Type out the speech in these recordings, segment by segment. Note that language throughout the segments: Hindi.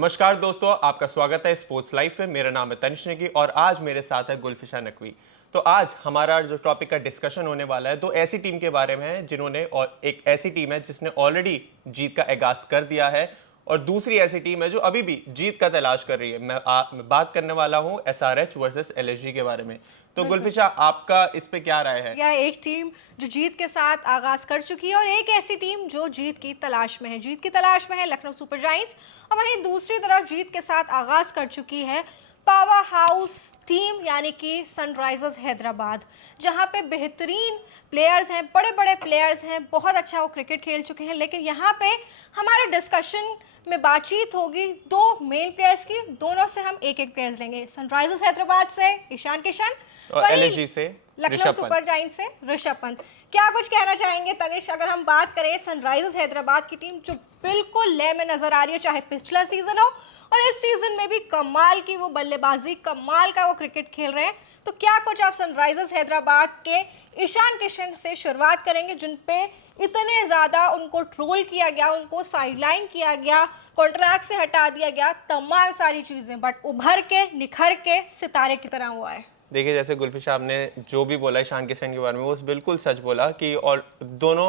नमस्कार दोस्तों, आपका स्वागत है स्पोर्ट्स लाइफ में। मेरा नाम है तनिष नेगी और आज मेरे साथ है गुलफिशा नकवी। तो आज हमारा जो टॉपिक का डिस्कशन होने वाला है दो ऐसी टीम के बारे में है जिन्होंने, और एक ऐसी टीम है जिसने ऑलरेडी जीत का आगाज कर दिया है और दूसरी ऐसी टीम है जो अभी भी जीत का तलाश कर रही है। मैं बात करने वाला हूं एसआरएच वर्सेस एलएसजी के बारे में। तो गुलफिशा, आपका इस पे क्या राय है? यह एक टीम जो जीत के साथ आगाज कर चुकी है और एक ऐसी टीम जो जीत की तलाश में है। जीत की तलाश में है लखनऊ सुपर जायंट्स और वहीं दूसरी तरफ जीत के साथ आगाज कर चुकी है पावर हाउस टीम यानी कि सनराइजर्स हैदराबाद, जहां पे बेहतरीन प्लेयर्स हैं, बड़े बड़े प्लेयर्स हैं, बहुत अच्छा वो क्रिकेट खेल चुके हैं। लेकिन यहाँ पे हमारे डिस्कशन में बातचीत होगी दो मेन प्लेयर्स की, दोनों से हम एक एक प्लेयर्स लेंगे। सनराइजर्स हैदराबाद से ईशान किशन और एलएसजी से लखनऊ सुपर जायंट्स से ऋषभ पंत। क्या कुछ कहना चाहेंगे तनिष, अगर हम बात करें सनराइजर्स हैदराबाद की टीम जो बिल्कुल लय में नजर आ रही है, चाहे पिछला सीजन हो और इस सीजन में भी कमाल की वो बल्लेबाजी, कमाल का वो क्रिकेट खेल रहे हैं। तो क्या कुछ आप सनराइजर्स हैदराबाद के ईशान किशन से शुरुआत करेंगे, जिन पे इतने ज्यादा उनको ट्रोल किया गया, उनको साइडलाइन किया गया, कॉन्ट्रैक्ट से हटा दिया गया, तमाम सारी चीजें, बट उभर के निखर के सितारे की तरह हुआ है। देखिए, जैसे गुलफिशा आपने जो भी बोला ईशान किशन के बारे में वो बिल्कुल सच बोला कि और दोनों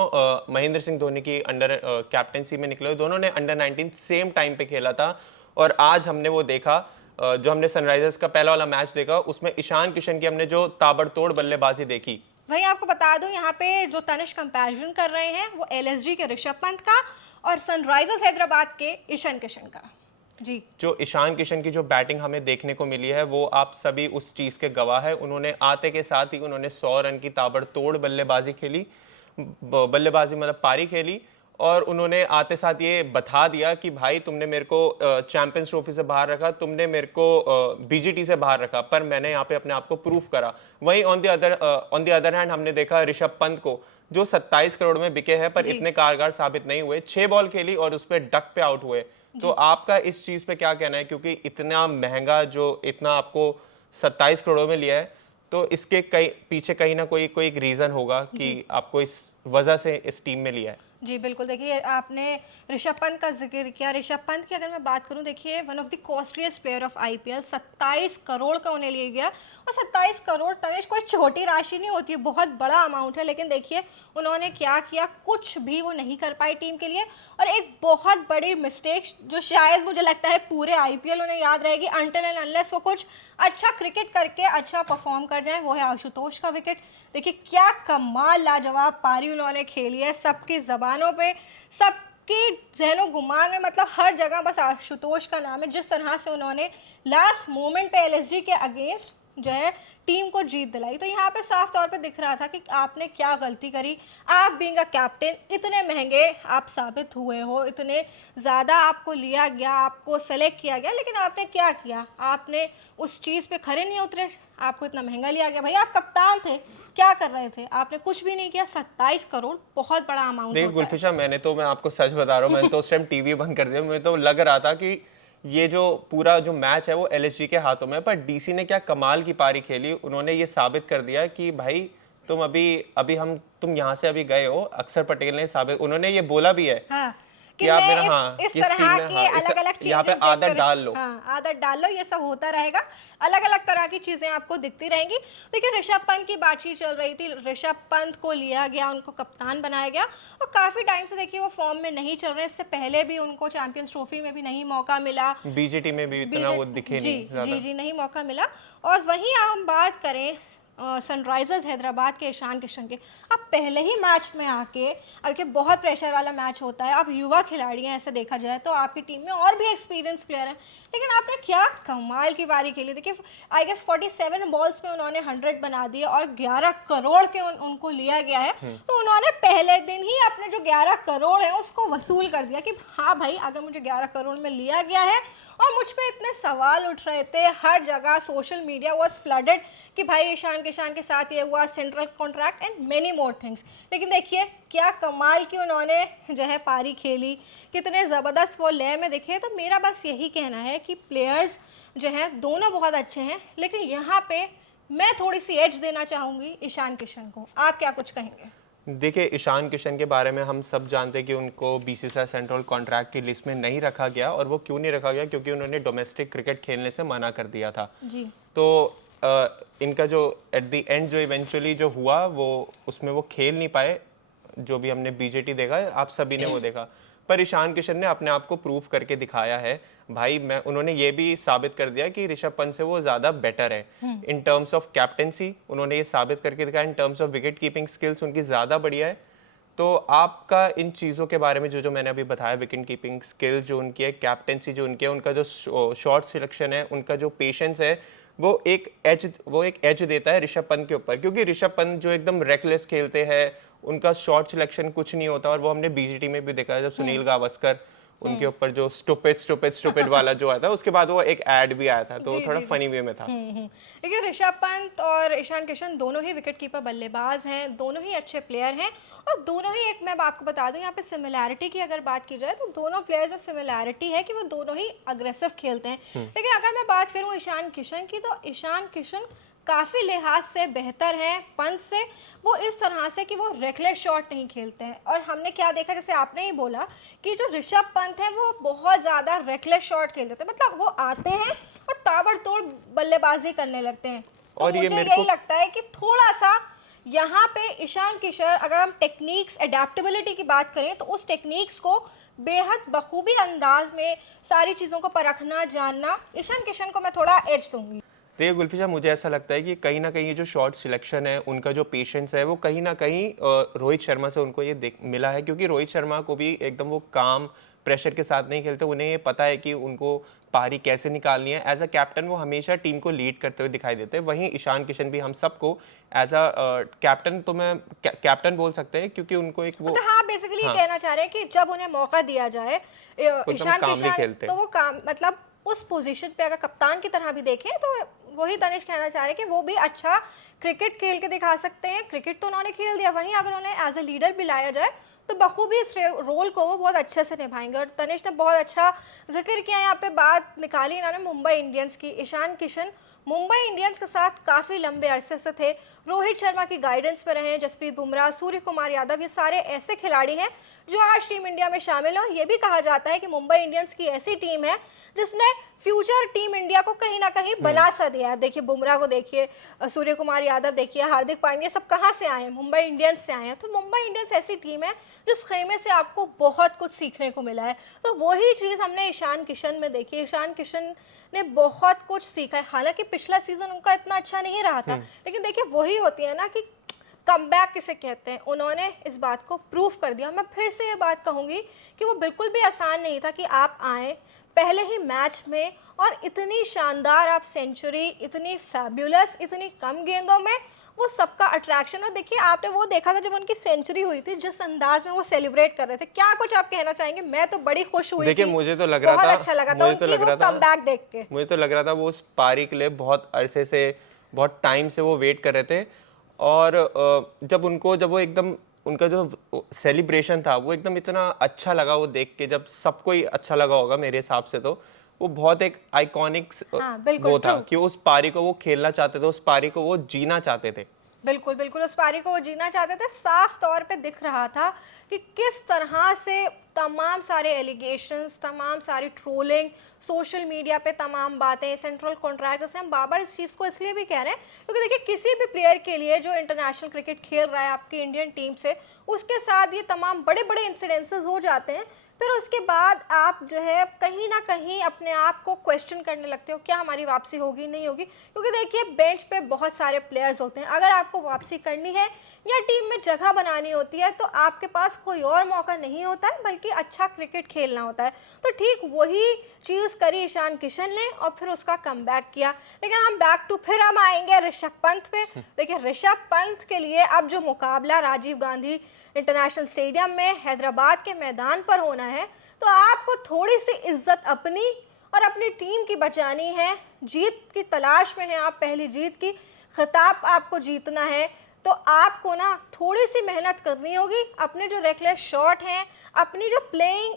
महेंद्र सिंह धोनी की अंडर कैप्टनसी में निकले, दोनों ने अंडर 19 सेम टाइम पे खेला था। और आज हमने वो देखा, जो हमने सनराइजर्स का पहला वाला मैच देखा उसमें ईशान किशन की हमने जो ताबड़तोड़ बल्लेबाजी देखी। वहीं आपको बता दूं, यहाँ पे जो तनिष कंपैरिजन कर रहे हैं वो एलएसजी के ऋषभ पंत का और सनराइजर्स हैदराबाद के ईशान किशन का। जी, जो ईशान किशन की जो बैटिंग हमें देखने को मिली है वो आप सभी उस चीज़ के गवाह है। उन्होंने आते के साथ ही उन्होंने 100 रन की ताबड़तोड़ बल्लेबाजी खेली, बल्लेबाजी मतलब पारी खेली, और उन्होंने आते साथ ये बता दिया कि भाई तुमने मेरे को चैंपियंस ट्रॉफी से बाहर रखा, तुमने मेरे को बीजीटी से बाहर रखा, पर मैंने यहाँ पे अपने आप को प्रूफ करा। वहीं ऑन द अदर हैंड हमने देखा ऋषभ पंत को, जो 27 करोड़ में बिके हैं पर इतने कारगर साबित नहीं हुए। 6 बॉल खेली और उस पर डक पे आउट हुए। तो आपका इस चीज पे क्या कहना है? क्योंकि इतना महंगा, जो इतना आपको 27 करोड़ में लिया है, तो इसके पीछे कहीं ना कोई एक रीजन होगा कि आपको इस वजह से इस टीम में लिया है। जी बिल्कुल। देखिए, आपने ऋषभ पंत का जिक्र किया। ऋषभ पंत की अगर मैं बात करूं, देखिए one of the costliest player of IPL, 27 crore का उन्हें लिया गया। और 27 करोड़ तनिष कोई छोटी राशि नहीं होती है, बहुत बड़ा अमाउंट है। लेकिन देखिए उन्होंने क्या किया, कुछ भी वो नहीं कर पाई टीम के लिए। और एक बहुत बड़ी मिस्टेक जो शायद मुझे लगता है पूरे आईपीएल उन्हें याद रहेगी, अनटिल एंड अनलेस वो कुछ अच्छा क्रिकेट करके अच्छा परफॉर्म कर जाए, वो है आशुतोष का विकेट। देखिए क्या कमाल लाजवाब पारी उन्होंने खेली है, सबकी जबानों पे, सबकी जहनो गुमान में, मतलब हर जगह बस आशुतोष का नाम है। जिस तरह से उन्होंने लास्ट मोमेंट पे एलएसजी के अगेंस्ट जो है टीम को जीत दिलाई, तो यहाँ पे साफ तौर पे दिख रहा था कि आपने क्या गलती करी। आप बीइंग अ कैप्टन, इतने महंगे आप साबित हुए हो, इतने ज़्यादा आपको लिया गया, आपको सेलेक्ट किया गया, लेकिन आपने क्या किया, आपने उस चीज़ पे खरे नहीं उतरे। आपको इतना महंगा लिया गया, भाई आप कप्तान थे, क्या कर रहे थे? आपने कुछ भी नहीं किया। 27 करोड़ बहुत बड़ा अमाउंट देखिए होता गुलफिशा, मैं आपको सच बता रहा हूँ, मैंने तो उस टाइम टीवी बंद कर दिया। मुझे तो लग रहा था कि ये जो पूरा जो मैच है वो एलएसजी के हाथों में है। पर डीसी ने क्या कमाल की पारी खेली, उन्होंने ये साबित कर दिया कि भाई तुम तुम यहाँ से अभी गए हो। अक्षर पटेल ने साबित, उन्होंने ये बोला भी है हाँ, कि कि आप मैं मेरा, इस तरह के अलग अलग यहाँ पे चेंजेस आदत डाल लो। हाँ, आदत डाल लो, ये सब होता रहेगा। अलग अलग तरह की चीजें आपको दिखती रहेंगी। देखिए ऋषभ पंत की बातचीत चल रही थी, ऋषभ पंत को लिया गया, उनको कप्तान बनाया गया और काफी टाइम से देखिए वो फॉर्म में नहीं चल रहे। इससे पहले भी उनको चैंपियंस ट्रॉफी में भी नहीं मौका मिला, बीजेटी में भी इतना वो दिखे जी नहीं ज्यादा। जी जी नहीं मौका मिला। और वहीं हम बात करें सनराइजर्स हैदराबाद के ईशान किशन के, अब पहले ही मैच में आके, अगर बहुत प्रेशर वाला मैच होता है, आप युवा खिलाड़ी हैं ऐसे देखा जाए तो आपकी टीम में और भी एक्सपीरियंस प्लेयर हैं, लेकिन आपने क्या कमाल की पारी खेली। देखिए आई गेस 47 बॉल्स में उन्होंने 100 बना दिए और 11 करोड़ के उनको लिया गया है। तो उन्होंने पहले दिन ही अपने जो 11 करोड़ है उसको वसूल कर दिया कि हाँ भाई, अगर मुझे 11 करोड़ में लिया गया है। और मुझ पे इतने सवाल उठ रहे थे, हर जगह सोशल मीडिया वाज फ्लडेड कि भाई ईशान किशन के साथ ये हुआ, central contract and many more things. लेकिन देखिए क्या कमाल की उन्होंने जो है पारी खेली, कितने ज़बरदस्त वो लय में दिखे। तो मेरा बस यही कहना है कि प्लेयर्स जो हैं दोनों बहुत अच्छे हैं, लेकिन यहाँ पे मैं थोड़ी सी एज देना चाहूँगी ईशान किशन को। आप क्या कुछ कहेंगे? देखिए, ईशान किशन के बारे में हम सब जानते हैं कि उनको बीसीसीआई सेंट्रल कॉन्ट्रैक्ट की लिस्ट में नहीं रखा गया, और वो क्यों नहीं रखा गया, क्योंकि उन्होंने डोमेस्टिक क्रिकेट खेलने से मना कर दिया था। जी। तो इनका जो एट द एंड जो इवेंचुअली जो हुआ, वो उसमें वो खेल नहीं पाए। जो भी हमने बीजेटी देखा है, आप सभी ने वो देखा। पर ईशान किशन ने अपने आप को प्रूव करके दिखाया है भाई। मैं उन्होंने ये भी साबित कर दिया कि ऋषभ पंत से वो ज़्यादा बेटर है इन टर्म्स ऑफ कैप्टेंसी। उन्होंने ये साबित करके दिखाया in terms of wicket keeping skills उनकी ज़्यादा बढ़िया है। तो आपका इन चीज़ों के बारे में जो जो मैंने अभी बताया, विकेट कीपिंग स्किल जो उनकी है, कैप्टेंसी जो उनकी है, उनका जो शॉट सिलेक्शन है, उनका जो पेशेंस है, वो एक एज देता है ऋषभ पंत के ऊपर। क्योंकि ऋषभ पंत जो एकदम रेकलेस खेलते हैं, उनका शॉट सिलेक्शन कुछ नहीं होता। और वो हमने बीजीटी में भी देखा है, जब सुनील गावस्कर उनके ऊपर जो स्टूपिड वाला जो आया था, उसके बाद वो एक एड भी आया था, तो जी थोड़ा जी जी। फनी वे में था। देखिए, ऋषभ पंत और ईशान किशन दोनों ही विकेट कीपर बल्लेबाज हैं, दोनों ही अच्छे प्लेयर हैं, और दोनों ही, एक मैं आपको बता दूं यहाँ पे सिमिलैरिटी की अगर बात की जाए तो दोनों प्लेयर्स में सिमिलैरिटी है कि वो दोनों ही अग्रेसिव खेलते हैं। लेकिन अगर मैं बात करूं ईशान किशन की, तो ईशान किशन काफ़ी लिहाज से बेहतर है पंत से। वो इस तरह से कि वो रेकलेस शॉट नहीं खेलते हैं, और हमने क्या देखा, जैसे आपने ही बोला कि जो ऋषभ पंत है वो बहुत ज़्यादा रेकलेस शॉट खेलते थे, मतलब वो आते हैं और ताबड़तोड़ बल्लेबाजी करने लगते हैं। तो और ये मुझे मेरे यही को लगता है कि थोड़ा सा यहाँ पे ईशान किशन, अगर हम टेक्निक्स एडेप्टेबिलिटी की बात करें, तो उस टेक्निक्स को बेहद बखूबी अंदाज में सारी चीज़ों को परखना जानना, ईशान किशन को मैं थोड़ा एज दूंगी। देखिए गुल्फिशा, मुझे ऐसा लगता है कि कहीं ना कहीं ये जो शॉर्ट सिलेक्शन है, उनका जो पेशेंस है, वो कहीं ना कहीं रोहित शर्मा से उनको ये देख मिला है। क्योंकि रोहित शर्मा को भी एकदम वो काम प्रेशर के साथ नहीं खेलते। उन्हें ये पता है कि उनको पारी कैसे निकालनी है। एज अ कैप्टन वो हमेशा टीम को लीड करते हुए दिखाई देते हैं। वहीं ईशान किशन भी हम सबको एज अ कैप्टन, तो मैं कैप्टन बोल सकते हैं, क्योंकि उनको एक वो, मतलब हाँ, बेसिकली हाँ, कहना चाह रहे हैं कि जब उन्हें मौका दिया जाए, वो एकदम ईशान कामली किशन, खेलते तो हैं। वो काम, मतलब उस पोजीशन पे अगर कप्तान की तरह भी देखें तो वही तनिष्क कहना चाह रहे हैं कि वो भी अच्छा क्रिकेट खेल के दिखा सकते हैं। क्रिकेट तो उन्होंने खेल दिया, वहीं अगर उन्हें एज अ लीडर भी लाया जाए तो बखूबी इस रोल को वो बहुत अच्छे से निभाएंगे। और तनिष्क ने बहुत अच्छा जिक्र किया, यहाँ पे बात निकाली इन्होंने मुंबई इंडियंस की। ईशान किशन मुंबई इंडियंस के साथ काफ़ी लंबे अरसे से थे, रोहित शर्मा की गाइडेंस में रहे, जसप्रीत बुमराह, सूर्य कुमार यादव, ये सारे ऐसे खिलाड़ी हैं जो आज टीम इंडिया में शामिल हैं। और ये भी कहा जाता है कि मुंबई इंडियंस की ऐसी टीम है जिसने फ्यूचर टीम इंडिया को कहीं ना कहीं बना सा दिया है। देखिए बुमराह को देखिए, सूर्य कुमार यादव देखिए, हार्दिक पांड्या, सब कहाँ से आए हैं? मुंबई इंडियंस से आए हैं। तो मुंबई इंडियंस ऐसी टीम है जिस खेमे से आपको बहुत कुछ सीखने को मिला है। तो वही चीज़ हमने ईशान किशन में देखी। ईशान किशन ने बहुत कुछ सीखा है। हालांकि पिछला सीजन उनका इतना अच्छा नहीं रहा था, लेकिन देखिए वही होती है ना कि कमबैक किसे कहते हैं, उन्होंने इस बात को प्रूफ कर दिया। मैं फिर से ये बात कहूँगी कि वो बिल्कुल भी आसान नहीं था कि आप आए पहले ही मैच में और इतनी शानदार आप सेंचुरी, इतनी फैब्युलस, इतनी कम गेंदों में वो सबका अट्रैक्शन। और देखिए आपने वो देखा था जब उनकी सेंचुरी हुई थी, जिस अंदाज में वो सेलिब्रेट कर रहे थे, क्या कुछ आप कहना चाहेंगे? मैं तो बड़ी खुश हुई देखिए थी, मुझे तो लग रहा बहुत था, अच्छा लगा था मुझे तो उनकी लग वो रहा था कमबैक देख के। मुझे तो लग रहा था वो उस पारी के लिए बहुत अरसे से, बहुत टाइम से वो वेट कर रहे थे। और जब वो एकदम, उनका जो सेलिब्रेशन था वो एकदम इतना अच्छा लगा वो देख के। जब सबको ही अच्छा लगा होगा मेरे हिसाब से, तो वो बहुत एक आइकॉनिक हाँ बिल्कुल वो था ट्रू। कि उस पारी को वो खेलना चाहते थे, उस पारी को वो जीना चाहते थे। बिल्कुल बिल्कुल, उस पारी को वो जीना चाहते थे। साफ तौर पे दिख रहा था कि किस तरह से तमाम सारे एलिगेशंस, तमाम सारी ट्रोलिंग, सोशल मीडिया पे तमाम बातें, सेंट्रल कॉन्ट्रैक्ट, जैसे हम बार बार इस चीज़ को इसलिए भी कह रहे हैं क्योंकि देखिए किसी भी प्लेयर के लिए जो इंटरनेशनल क्रिकेट खेल रहा है आपकी इंडियन टीम से, उसके साथ ये तमाम बड़े बड़े इंसिडेंसेस हो जाते हैं। फिर उसके बाद आप जो है कहीं ना कहीं अपने आप को क्वेश्चन करने लगते हो, क्या हमारी वापसी होगी नहीं होगी? क्योंकि देखिए बेंच पे बहुत सारे प्लेयर्स होते हैं, अगर आपको वापसी करनी है या टीम में जगह बनानी होती है तो आपके पास कोई और मौका नहीं होता है बल्कि अच्छा क्रिकेट खेलना होता है। तो ठीक वही चीज़ करी ईशान किशन ने और फिर उसका कमबैक किया। लेकिन हम बैक टू, फिर हम आएंगे ऋषभ पंत पे। देखिए ऋषभ पंत के लिए अब जो मुकाबला राजीव गांधी इंटरनेशनल स्टेडियम में हैदराबाद के मैदान पर होना है, तो आपको थोड़ी सी इज्जत अपनी और अपनी टीम की बचानी है। जीत की तलाश में है आप, पहली जीत की, खिताब आपको जीतना है, तो आपको ना थोड़ी सी मेहनत करनी होगी। अपने जो रेकलेस शॉट हैं, अपनी जो प्लेइंग,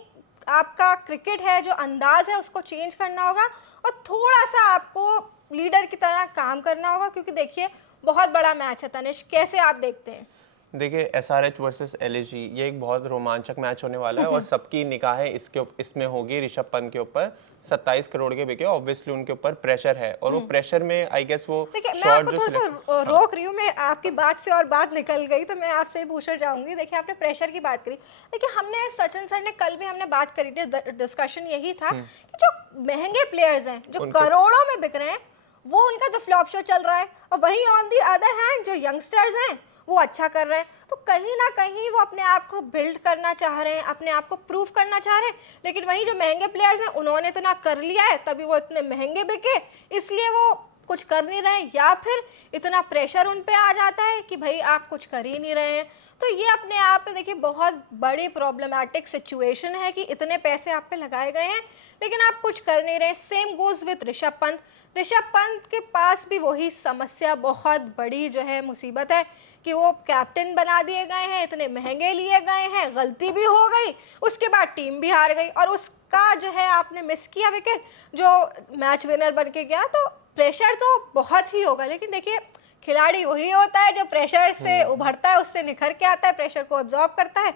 आपका क्रिकेट है, जो अंदाज है, उसको चेंज करना होगा और थोड़ा सा आपको लीडर की तरह काम करना होगा। क्योंकि देखिए बहुत बड़ा मैच है। तनिष्क, कैसे आप देखते हैं? देखिए एसआरएच वर्सेस एलएसजी ये एक बहुत रोमांचक मैच होने वाला है और सबकी निगाहें इसमें होगी ऋषभ पंत के ऊपर। 27 करोड़ के बिके, ऑब्वियसली उनके ऊपर प्रेशर है और वो प्रेशर में आई गेस वो देखिए मैं शॉट आपको जो थोड़ा सा सिलेक्ट। रोक रही हूँ, मैं आपकी बात से और बात निकल गई तो मैं आपसे ही पूछना चाहूंगी। देखिए आपने प्रेशर की बात करी, देखिए हमने सचिन सर ने कल भी हमने बात करी थी, डिस्कशन यही था कि जो महंगे प्लेयर्स हैं जो करोड़ों में बिक रहे हैं वो उनका तो फ्लॉप शो चल रहा है, और वहीं ऑन दी अदर हैंड जो यंगस्टर्स हैं वो अच्छा कर रहे हैं। तो कहीं ना कहीं वो अपने आप को बिल्ड करना चाह रहे हैं, अपने आप को प्रूव करना चाह रहे हैं, लेकिन वहीं जो महंगे प्लेयर्स हैं उन्होंने इतना कर लिया है तभी वो इतने महंगे बिके, इसलिए वो कुछ कर नहीं रहे हैं, या फिर इतना प्रेशर उन पे आ जाता है कि भाई आप कुछ कर ही नहीं रहे हैं। तो ये अपने आप में देखिए बहुत बड़ी प्रॉब्लमैटिक सिचुएशन है कि इतने पैसे आप पे लगाए गए हैं लेकिन आप कुछ कर नहीं रहे। Same goes with Rishabh Pant. Rishabh Pant के पास भी वही समस्या, बहुत बड़ी जो है मुसीबत है कि वो कैप्टन बना दिए गए हैं, इतने महंगे लिए गए हैं, गलती भी हो गई, उसके बाद टीम भी हार गई और उसका जो है आपने मिस किया विकेट जो मैच विनर बन के गया। तो प्रेशर तो बहुत ही होगा, लेकिन देखिए खिलाड़ी वही होता है जो प्रेशर से उभरता है, उससे निखर के आता है, प्रेशर को ऑब्जॉर्व करता है।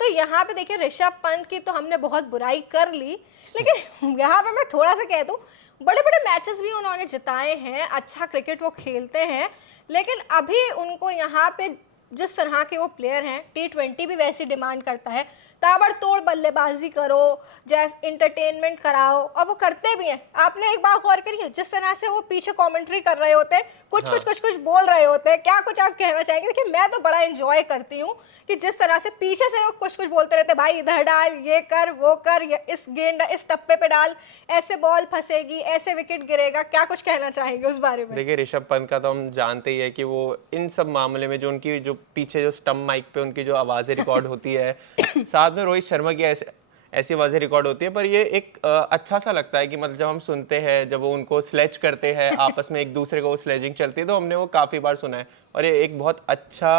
तो यहाँ पे देखिए ऋषभ पंत की तो हमने बहुत बुराई कर ली, लेकिन यहाँ पे मैं थोड़ा सा कह दूँ बड़े बड़े मैचेस भी उन्होंने जिताए हैं, अच्छा क्रिकेट वो खेलते हैं, लेकिन अभी उनको यहाँ पे जिस तरह के वो प्लेयर हैं, T20 भी वैसी डिमांड करता है, ताबड़तोड़ बल्लेबाजी करो, जैसे इंटरटेनमेंट कराओ, और वो करते भी हैं। आपने एक बात गौर करी है जिस तरह से वो पीछे कमेंट्री कर रहे होते हैं, कुछ बोल रहे होते हैं, क्या कुछ आप कहना चाहेंगे? देखिए मैं तो बड़ा एंजॉय करती हूँ कि जिस तरह से पीछे से वो कुछ बोलते रहते हैं, भाई इधर डाल, ये कर, वो कर, इस गेंद इस टप्पे पे डाल, ऐसे बॉल फंसेगी, ऐसे विकेट गिरेगा। क्या कुछ कहना चाहेंगे उस बारे में? देखिए ऋषभ पंत का तो हम जानते ही है कि वो इन सब मामले में जो उनकी जो पीछे जो स्टंप माइक पे उनकी जो आवाज़ें रिकॉर्ड होती है साथ में रोहित शर्मा की ऐसी आवाज़ें रिकॉर्ड होती है, पर ये एक अच्छा सा लगता है कि मतलब जब हम सुनते हैं जब वो उनको स्लेज करते हैं आपस में एक दूसरे को वो स्लेजिंग चलती है, तो हमने वो काफ़ी बार सुना है और ये एक बहुत अच्छा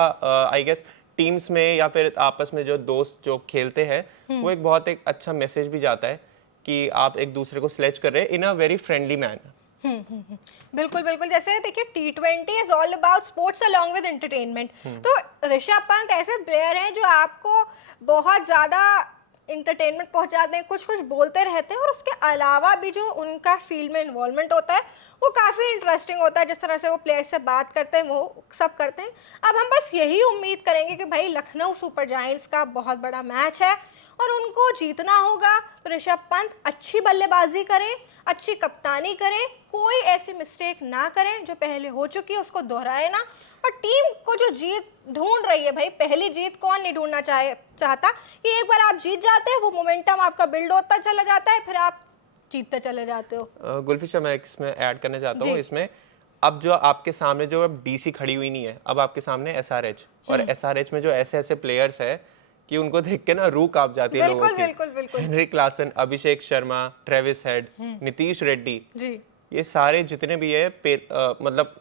आई गेस टीम्स में या फिर आपस में जो दोस्त जो खेलते हैं वो एक अच्छा मैसेज भी जाता है कि आप एक दूसरे को स्लेज कर रहे हैं इन अ वेरी फ्रेंडली मैनर। बिल्कुल बिल्कुल। जैसे देखिए T20 is all about sports along with entertainment. तो ऋषभ पंत ऐसे प्लेयर हैं जो आपको बहुत ज्यादा इंटरटेनमेंट पहुंचाते हैं, कुछ बोलते रहते हैं, और उसके अलावा भी जो उनका फील्ड में इन्वॉल्वमेंट होता है वो काफ़ी इंटरेस्टिंग होता है। जिस तरह से वो प्लेयर से बात करते हैं वो सब करते हैं। अब हम बस यही उम्मीद करेंगे कि भाई लखनऊ सुपर जायंट्स का बहुत बड़ा मैच है और उनको जीतना होगा, तो ऋषभ पंत अच्छी बल्लेबाजी करें, अच्छी कप्तानी करें, कोई ऐसी मिस्टेक ना करें जो पहले हो चुकी है उसको दोहराए ना, और टीम को जो जीत ढूंढ रही है, भाई पहली जीत कौन नहीं ढूंढना चाहता कि एक बार आप जीत जाते हैं वो मोमेंटम आपका बिल्ड होता चला जाता है, फिर आप जीतते चले जाते हो। गुलफिशा मैं इसमें ऐड करना चाहता हूँ इसमें, अब जो आपके सामने जो अब डीसी खड़ी हुई नहीं है, अब आपके सामने एसआरएच, और एसआरएच में जो ऐसे ऐसे प्लेयर्स है कि उनको देख के ना रूह कांप जाती है लोगों की। बिल्कुल बिल्कुल। Henry Klaasen, Abhishek Sharma, Travis head, Nitish Reddy ji ये सारे जितने भी है मतलब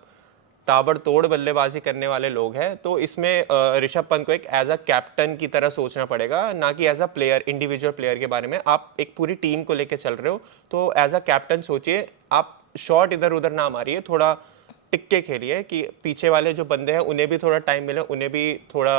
ताबड़तोड़ बल्लेबाजी करने वाले लोग हैं। तो इसमें ऋषभ पंत को एक एज अ कैप्टन की तरह सोचना पड़ेगा, ना कि as a player, individual player के बारे में। आप एक पूरी टीम को लेके चल रहे हो तो एज अ कैप्टन सोचिए, आप शॉट इधर उधर ना मारिए, थोड़ा टिक के खेलिए कि पीछे वाले जो बंदे हैं उन्हें भी थोड़ा टाइम मिले, उन्हें भी थोड़ा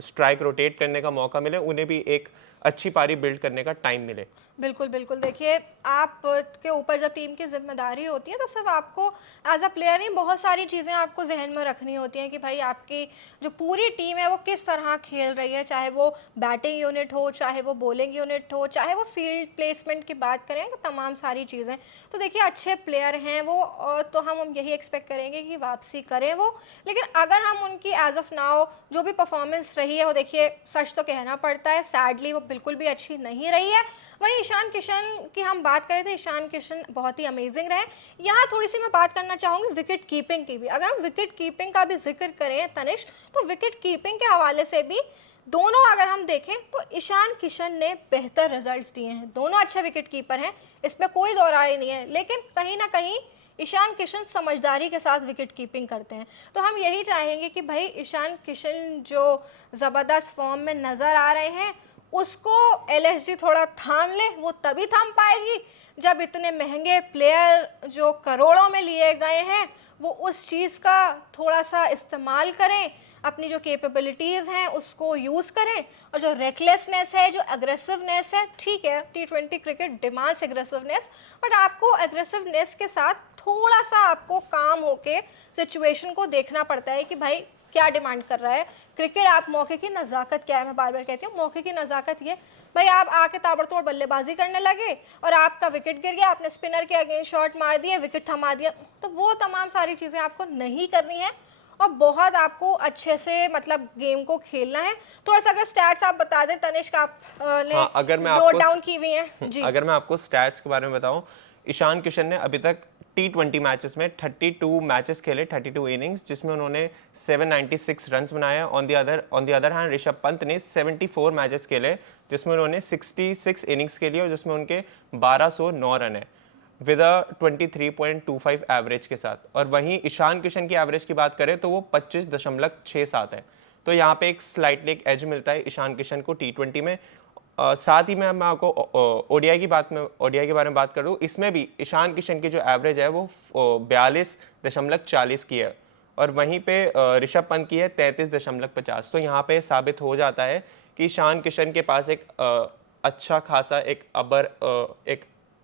स्ट्राइक रोटेट करने का मौका मिले, उन्हें भी एक अच्छी पारी बिल्ड करने का टाइम मिले। बिल्कुल बिल्कुल। देखिए आप के ऊपर जब टीम की जिम्मेदारी होती है तो सिर्फ आपको एज अ प्लेयर नहीं, बहुत सारी चीज़ें आपको जहन में रखनी होती हैं कि भाई आपकी जो पूरी टीम है वो किस तरह खेल रही है, चाहे वो बैटिंग यूनिट हो, चाहे वो बॉलिंग यूनिट हो, चाहे वो फील्ड प्लेसमेंट की बात करें, तो तमाम सारी चीज़ें। तो देखिए अच्छे प्लेयर हैं वो, तो हम यही एक्सपेक्ट करेंगे कि वापसी करें वो, लेकिन अगर हम उनकी एज ऑफ नाउ जो भी परफॉर्मेंस रही है वो देखिए सच तो कहना पड़ता है, सैडली वो बिल्कुल भी अच्छी नहीं रही है। वहीं ईशान किशन की हम बात करें तो ईशान किशन बहुत ही अमेजिंग रहे। यहाँ थोड़ी सी मैं बात करना चाहूँगी विकेट कीपिंग की भी। अगर हम विकेट कीपिंग का भी जिक्र करें तनिष, तो विकेट कीपिंग के हवाले से भी दोनों अगर हम देखें तो ईशान किशन ने बेहतर रिजल्ट्स दिए हैं। दोनों अच्छे विकेट कीपर हैं, इसमें कोई दो राय नहीं है, लेकिन कहीं ना कहीं ईशान किशन समझदारी के साथ विकेट कीपिंग करते हैं। तो हम यही चाहेंगे कि भाई ईशान किशन जो ज़बरदस्त फॉर्म में नज़र आ रहे हैं उसको एलएसजी थोड़ा थाम ले। वो तभी थाम पाएगी जब इतने महंगे प्लेयर जो करोड़ों में लिए गए हैं वो उस चीज़ का थोड़ा सा इस्तेमाल करें, अपनी जो कैपेबिलिटीज़ हैं उसको यूज़ करें, और जो रेकलेसनेस है, जो एग्रेसिवनेस है, ठीक है T20 cricket demands aggressiveness, but आपको एग्रेसिवनेस के साथ थोड़ा सा आपको काम होके सिचुएशन को देखना पड़ता है कि भाई क्या डिमांड कर रहा है क्रिकेट। आप मौके की नज़ाकत क्या है, मैं बार बार कहती हूँ मौके की नज़ाकत ये, भाई आप आके ताबड़तोड़ बल्लेबाजी करने लगे और आपका विकेट गिर गया, आपने स्पिनर के अगेंस्ट शॉट मार दिया, विकेट थमा दिया, तो वो तमाम सारी चीज़ें आपको नहीं करनी है और बहुत आपको अच्छे से मतलब गेम को खेलना है। थोड़ा सा अगर स्टैट्स आप बता दें तनिष्क, आप ने हाँ, अगर मैं नोट आपको डाउन की हुई हैं जी। अगर मैं आपको स्टैट्स के बारे में बताऊं, ईशान किशन ने अभी तक T20 मैचेस में 32 मैचेस खेले, 32 इनिंग्स, जिसमें उन्होंने 796 रन्स बनाए। On the other hand Rishabh Pant ने 74 मैचेस खेले, जिसमें उन्होंने 66 इनिंग्स खेली और जिसमें उनके 1209 रन है विद अ 23.25 एवरेज के साथ। और वहीं ईशान किशन की एवरेज की बात करें तो वो 25.67 है। तो यहाँ पे एक स्लाइटली एक एज मिलता है ईशान किशन को T20 में। साथ ही मैं आपको ओडीआई के बारे में बात करूँ, इसमें भी ईशान किशन की जो एवरेज है वो 42.40 की है, और वहीं पे ऋषभ पंत की है 33.50। तो यहाँ पे साबित हो जाता है कि ईशान किशन के पास एक अच्छा खासा एक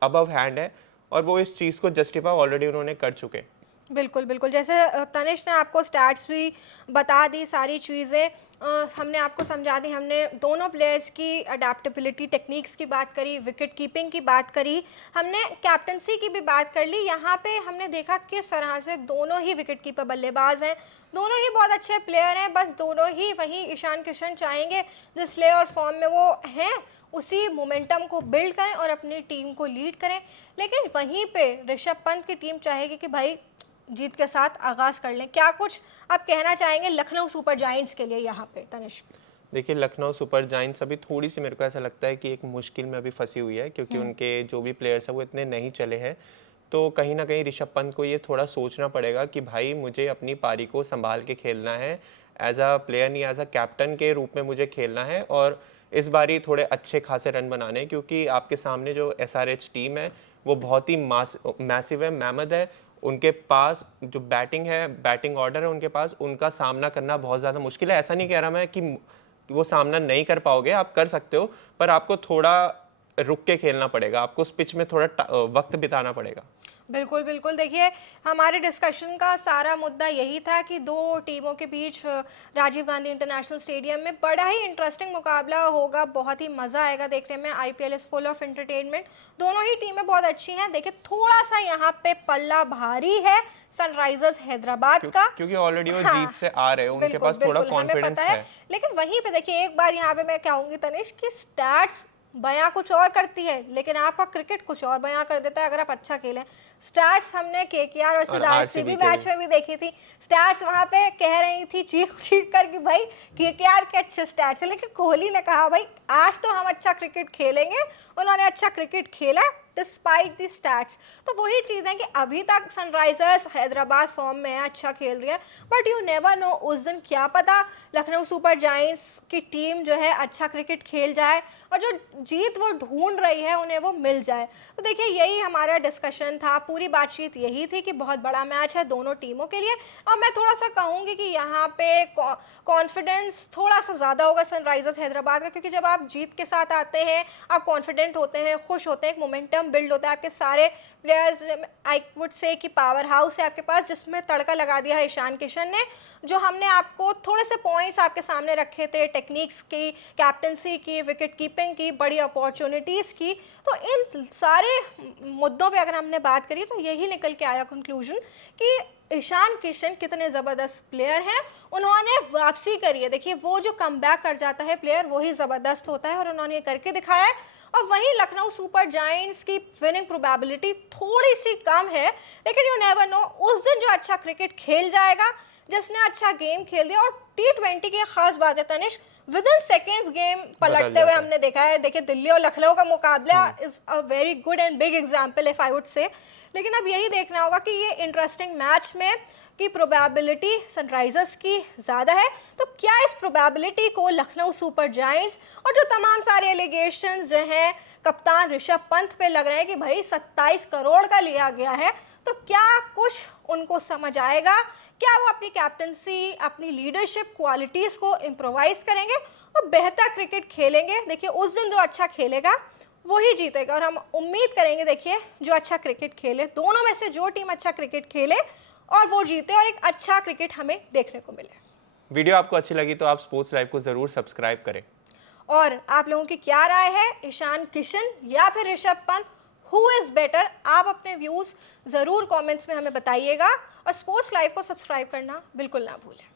अबव हैंड है, और वो इस चीज़ को जस्टिफाई ऑलरेडी उन्होंने कर चुके। बिल्कुल बिल्कुल, जैसे तनिष्क ने आपको स्टैट्स भी बता दी, सारी चीज़ें हमने आपको समझा दी, हमने दोनों प्लेयर्स की अडेप्टेबिलिटी टेक्निक्स की बात करी, विकेट कीपिंग की बात करी, हमने कैप्टनसी की भी बात कर ली। यहाँ पे हमने देखा किस तरह से दोनों ही विकेट कीपर बल्लेबाज हैं, दोनों ही बहुत अच्छे प्लेयर हैं, बस दोनों ही वहीं ईशान किशन चाहेंगे जिस ले और फॉर्म में वो हैं उसी मोमेंटम को बिल्ड करें और अपनी टीम को लीड करें। लेकिन वहीं पे ऋषभ पंत की टीम चाहेगी कि भाई जीत के साथ आगाज कर लें। क्या कुछ आप कहना चाहेंगे लखनऊ सुपर जायंट्स के लिए यहाँ पे तनिष्क? देखिए, लखनऊ सुपर जायंट्स अभी थोड़ी सी, मेरे को ऐसा लगता है कि एक मुश्किल में अभी फंसी हुई है, क्योंकि उनके जो भी प्लेयर्स हैं वो इतने नहीं चले हैं। तो कहीं ना कहीं ऋषभ पंत को ये थोड़ा सोचना पड़ेगा कि भाई मुझे अपनी पारी को संभाल के खेलना है, एज अ प्लेयर नहीं, एज अ कैप्टन के रूप में मुझे खेलना है, और इस बारी थोड़े अच्छे खासे रन बनाने हैं, क्योंकि आपके सामने जो SRH टीम है वो बहुत ही मैसिव है, मैमद है। उनके पास जो बैटिंग ऑर्डर है उनके पास, उनका सामना करना बहुत ज़्यादा मुश्किल है। ऐसा नहीं कह रहा मैं कि वो सामना नहीं कर पाओगे, आप कर सकते हो, पर आपको थोड़ा रुक के खेलना पड़ेगा, आपको उस पिच में थोड़ा वक्त बिताना पड़ेगा। बिल्कुल बिल्कुल, देखिए हमारे डिस्कशन का सारा मुद्दा यही था कि दो टीमों के बीच राजीव गांधी इंटरनेशनल स्टेडियम में बड़ा ही इंटरेस्टिंग मुकाबला होगा, बहुत ही मज़ा आएगा देखने में। IPL is full of entertainment, दोनों ही टीमें बहुत अच्छी हैं। देखिए थोड़ा सा यहाँ पे पल्ला भारी है सनराइजर्स हैदराबाद का, क्योंकि ऑलरेडी वो हाँ, जीत से आ रहे हैं, उनके बिल्कुल पास थोड़ा बिल्कुल हमें कॉन्फिडेंस पता है। लेकिन वहीं पे देखिए एक बात यहाँ पे मैं कहूँगी तनिष्क कि स्टैट्स बयां कुछ और करती है लेकिन आपका क्रिकेट कुछ और बयां कर देता है अगर आप अच्छा खेलें। स्टैट्स हमने KKR वर्सेस RCB मैच में भी देखी थी, स्टैट्स वहां पे कह रही थी चीख चीख कर कि भाई KKR के अच्छे स्टैट्स है, लेकिन कोहली ने कहा भाई आज तो हम अच्छा क्रिकेट खेलेंगे। उन्होंने अच्छा क्रिकेट खेला डिस्पाइट दी स्टैट्स। तो वही चीज़ है कि अभी तक सनराइजर्स हैदराबाद फॉर्म में है, अच्छा खेल रही है, बट यू नेवर नो उस दिन क्या पता लखनऊ सुपर जायंट्स की टीम जो है अच्छा क्रिकेट खेल जाए और जो जीत वो ढूंढ रही है उन्हें वो मिल जाए। तो देखिए यही हमारा डिस्कशन था, पूरी बातचीत यही थी कि बहुत बड़ा मैच है दोनों टीमों के लिए। और मैं थोड़ा सा कहूँगी कि यहाँ पे कॉन्फिडेंस थोड़ा सा ज़्यादा होगा सनराइजर्स हैदराबाद का, क्योंकि जब आप जीत के साथ आते हैं आप कॉन्फिडेंट होते हैं, खुश होते हैं, एक मोमेंटम बिल्ड होता है, आपके सारे प्लेयर्स आई वुड से कि पावर हाउस है आपके पास, जिसमें तड़का लगा दिया है ईशान किशन ने। जो हमने आपको थोड़े से पॉइंट्स आपके सामने रखे थे, टेक्निक्स की, कैप्टनसी की, विकेट कीपिंग की, बड़ी अपॉर्चुनिटीज़ की, तो इन सारे मुद्दों पे अगर हमने बात करी तो यही निकल के आया कंक्लूजन कि ईशान किशन कितने ज़बरदस्त प्लेयर हैं, उन्होंने वापसी करी है। देखिए वो जो कमबैक कर जाता है प्लेयर वही ज़बरदस्त होता है और उन्होंने ये करके दिखाया है। और वहीं लखनऊ सुपर जायंट्स की विनिंग प्रोबेबिलिटी थोड़ी सी कम है, लेकिन यू नेवर नो उस दिन जो अच्छा क्रिकेट खेल जाएगा, जिसने अच्छा गेम खेल दिया। और T20 की खास बात है Tanishq, with in seconds game पलटते हुए हमने देखा है। देखिए दिल्ली और लखनऊ का मुकाबला is a very good and big example if I would say. लेकिन अब यही देखना होगा कि ये इंटरेस्टिंग मैच में की प्रोबेबिलिटी सनराइजर्स की ज़्यादा है, तो क्या इस प्रोबेबिलिटी को लखनऊ सुपर जायंट्स और जो तमाम सारे एलिगेशंस जो हैं कप्तान ऋषभ पंत पे लग रहे हैं कि भाई 27 करोड़ का लिया गया है, तो क्या कुछ उनको समझ आएगा? क्या वो अपनी कैप्टनसी, अपनी लीडरशिप क्वालिटीज़ को इम्प्रोवाइज करेंगे और बेहतर क्रिकेट खेलेंगे? देखिए उस दिन जो अच्छा खेलेगा वही जीतेगा, और हम उम्मीद करेंगे देखिए जो अच्छा क्रिकेट खेले, दोनों में से जो टीम अच्छा क्रिकेट खेले और वो जीते और एक अच्छा क्रिकेट हमें देखने को मिले। वीडियो आपको अच्छी लगी तो आप स्पोर्ट्स लाइव को ज़रूर सब्सक्राइब करें। और आप लोगों की क्या राय है, ईशान किशन या फिर Rishabh Pant, who is better? आप अपने व्यूज़ ज़रूर कमेंट्स में हमें बताइएगा और स्पोर्ट्स लाइव को सब्सक्राइब करना बिल्कुल ना भूलें।